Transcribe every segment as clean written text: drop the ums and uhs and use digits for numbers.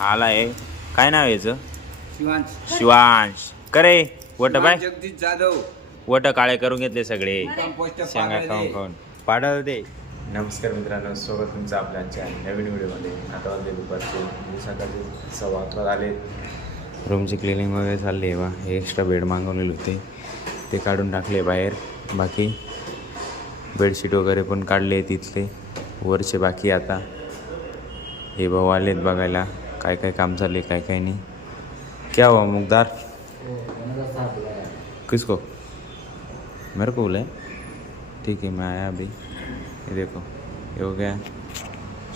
आलाय. काय नाव आहे याचं? शिवांश. शिवांश. करे वट बाय जगदीश जाधव. वट काळे करून घेतले सगळे कंपोस्ट शेंगा पाडले. खाऊन खाऊन पाडल दे. नमस्कार मित्रांनो, स्वागत तुमचं आपल्या आजच्या नवीन व्हिडिओमध्ये. आता वाजले दुपारचे सकाळचे 11:15 झाले. रूमची क्लिनिंग वगैरे चालली आहे. वा हे एक्स्ट्रा बेड मागवलेले होते ते काढून टाकले बाहेर. बाकी बेडशीट वगैरे पण काढले तिथले, वरचे बाकी. आता हे भाऊ आलेत बघायला काय काय काम चालले काय काय नाही. क्या हुआ मुकदार? किसको? मेरे को बोले ठीक है मैं आया अभी. ये देखो ये हो गया.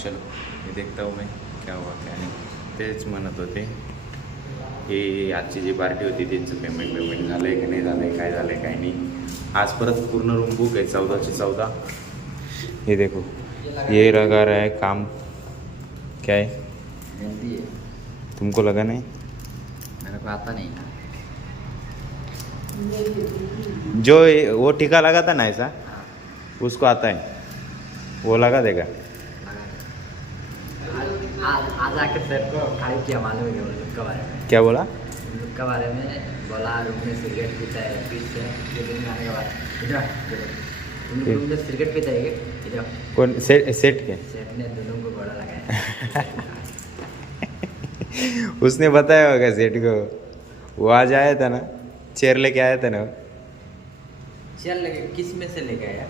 चलो ये देखता हूँ मैं क्या हुआ क्या नहीं. तेच म्हणत होते हे आजची जी पार्टी होती त्यांचं पेमेंट झालं आहे की नाही झालं आहे, काय झालं आहे काय नाही. आज परत पूर्ण रूम बुक आहे 14/14. ये देखो ये लगा रहा है काम. क्या है? तुमको लगा नहीं? मेरे को आता नहीं. जो वो टीका लगा था ना ऐसा, उसको आता है, वो लगा देगा. आज आके सर को खाली किया मालूम है लुक के बारे में. क्या बोला? लुक के बारे में बोला रूम में सिगरेट पीता है. फिर से ये दिन में आने के बाद इधर तुम रूम में सिगरेट पीता है इधर. कौन सेट के? सेठ ने दोनों को बड़ा लगाया. उसने बताया होगा सेठ को. वो आज आया था ना, चेयर लेके आया था ना. चल लेके किस में से लेके आया?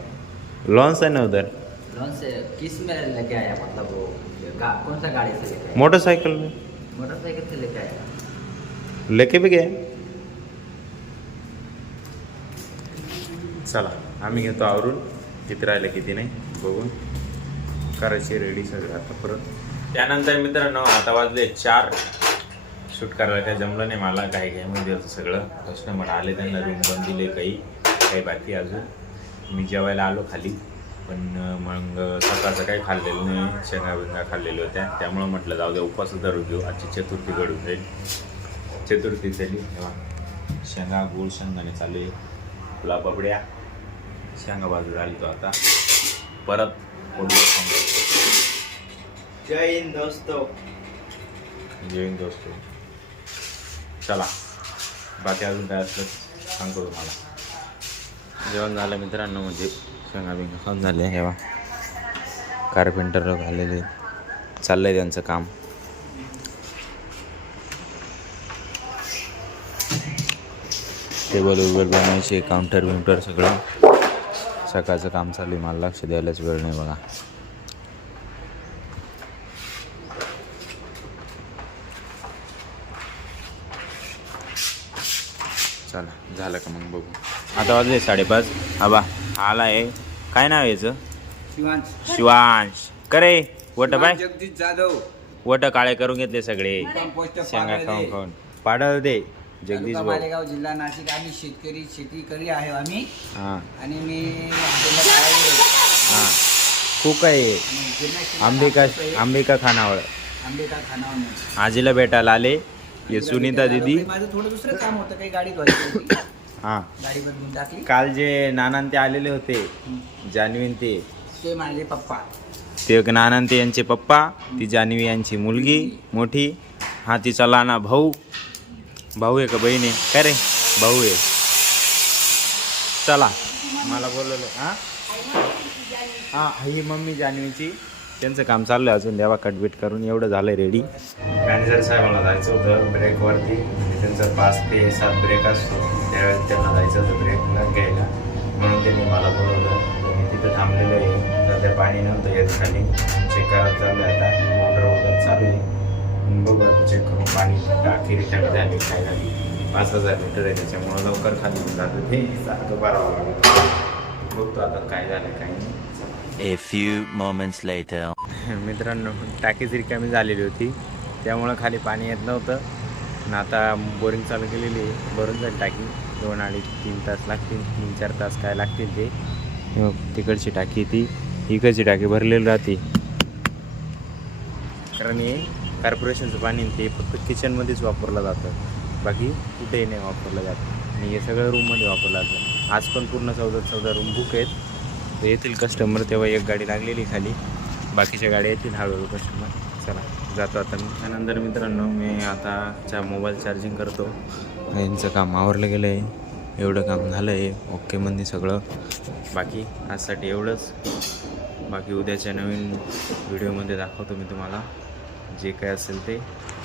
लॉन्स है ना उधर. लोन से किस में लेके आया? मतलब वो कौन सा गाड़ी से लेके आया? मोटरसाइकिल में मोटरसाइकिल से लेके आया. लेके भी गए. चला आम्ही घेतो आवरून. किती राहिले किती नाही बघून करायची रेडी सगळं आता परत. त्यानंतर मित्रांनो आता वाजले 4. शूट करायला काही जमलं नाही मला. काही घ्यायमध्ये होतं सगळं. कस्टमर आले, त्यांना रूम पण दिले, काही बाकी अजून. मी जेवायला आलो खाली, पण मग सकाळचं काही खाल्लेलं नाही. शेंगा बिंगा खाल्लेल्या होत्या, त्यामुळं म्हटलं जाऊ द्या उपवास धरू घेऊ. आजची चतुर्थी घडून जाईल. चतुर्थी झाली तेव्हा शेंगा गोड शेंगाने चालू आहे. फुला पपड्या शेंगा बाजूला आली तो आता परत जय हिंद दोस्तों. जेवण दोस्तो. चला बाकी अजून काय असलं सांगतो तुम्हाला. जेवण झालं मित्रांनो, म्हणजे शेंगा बिंगा खाऊन झाले. हेवा कार्पेंटर लोक आलेले, चाललं आहे त्यांचं काम. टेबल वेबल बनवायचे, काउंटर विंटर सगळं सकाळचं काम चालू आहे. मला लक्ष द्यायलाच वेळ नाही बघा. चला झालं का मग बघू. आता वाजले 5:30. आबा आला आहे. काय नाव आहे याचं? शिवांश. शिवांश. करे वट बाय जगदीश जाधव. वट काळे करून घेतले सगळे कंपोस्ट शेंगा पाडले. खाऊन खाऊन पाडल दे. जगदीश तालुका भाऊ. मालेगाव, जिल्हा नाशिक. आम्ही शेती करी आहे आम्ही. हां आणि मी हॉटेलला आहे. हां खूप आहे. आणि जिल्हा अंबिका खानावळ आंबेका खानावर. आजीला भेटायला आले. ये सुनीता दीदी. माझं थोडं दुसरं काम होतं, काही गाडी धुवायची होती. हां गाडी बदलून टाकली. काल जे नानान ते आलेले होते, जान्हवी ते माझे पप्पा. ते नानान ते यांचे पप्पा, ती जान्हवी यांची मुलगी मोठी. हा तिचा लहाना भाऊ. भाऊ आहे का बहीण आहे? काय रे भाऊ आहे. चला मला बोलवलं. हां ही मम्मी जान्हवीची. त्यांचं काम चाललं आहे अजून. द्यावा कटबीट करून एवढं झालं आहे रेडी. मॅनेजर साहेबांना जायचं होतं ब्रेकवरती. त्यांचा 5 ते 7 ब्रेक असतो, त्यावेळेस त्यांना जायचं होतं ब्रेकला घ्यायला, म्हणून त्यांनी मला बोलवलं. मी तिथं थांबलेलं आहे. तर त्या पाणी नव्हतं येत खाली. चेक करायला चालू आहे आता. मोटर वगैरे चालू आहे. बघू चेक करून पाणी टाकी रिटर्न झाली काय झाली. 5,000 लिटर आहे, त्याच्यामुळं लवकर खाली जातं ते सारखं भरावं लागतं. बघतो आता काय झालं काय नाही. A few moments later. मित्रांनो टाकीच रिकामी झालेली होती, त्यामुळं खाली पाणी येत नव्हतं. आणि आता बोरिंग चालू केलेली आहे. भरून जाईल टाकी. 2, 2.5, 3 तास लागतील. 3-4 तास काय लागतील ते. तिकडची टाकी ती इकडची टाकी भरलेली राहते. कारण हे कॉर्पोरेशनचं पाणी ते फक्त किचनमध्येच वापरलं जातं, बाकी कुठेही नाही वापरलं जातं. आणि हे सगळं रूममध्ये वापरलं जातं. आज पण पूर्ण 14 रूम बुक आहेत. येतील कस्टमर तेव्हा एक गाडी लागलेली खाली. बाकीच्या गाड्या येतील हळूहळू कस्टमर. चला जातो आता मी. त्यानंतर मित्रांनो मी आता मोबाईल चार्जिंग करतो. यांचं काम आवरलं गेलं आहे, एवढं काम झालं आहे ओके म्हणजे सगळं. बाकी आजसाठी एवढंच. बाकी उद्याच्या नवीन व्हिडिओमध्ये दाखवतो मी तुम्हाला जे काय असेल ते.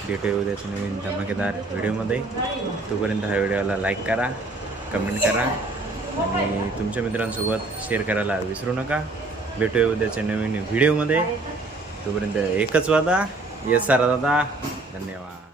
भेटूया उद्याच्या नवीन धमाकेदार व्हिडिओमध्ये. तोपर्यंत ह्या व्हिडिओला लाईक करा, कमेंट करा आणि तुमच्या मित्रांसोबत शेअर करायला विसरू नका. भेटूया उद्याच्या नवीन व्हिडिओमध्ये. तोपर्यंत एकच वादा, येस सर दादा. धन्यवाद.